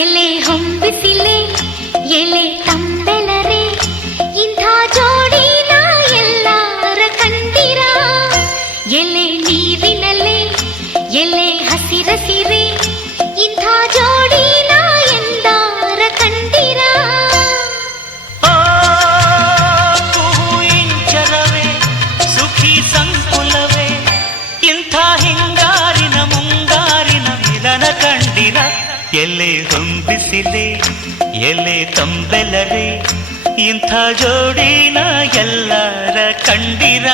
ಎಲೆ ಹೊಂಬಿಸಿಲೆ ಎಲೆ ತಂಬೆಲರೆ ಇಂಥ ಜೋಡಿನ ಎಲ್ಲಾರ ಕಂಡಿರ ಎಲೆ ನೀರಿನಲೆ ಎಲೆ ಹಸಿರ ಸಿರೆ ಇಂಥ ಜೋಡಿನ ಎಂದಾರ ಕಂಡಿರ ಇಂಚರವೇ ಸುಖಿ ಸಂಕುಲವೇ ಇಂಥ ಹಿಂಗಾರಿನ ಮುಂಗಾರಿನ ಮಿಲನ ಕಂಡಿರ ಎಲೆ ಹೊಂಬಿಸಿಲೆ ಎಲೆ ತಂಬೆಲರೆ ಇಂಥ ಜೋಡಿನ ಎಲ್ಲರ ಕಂಡಿರ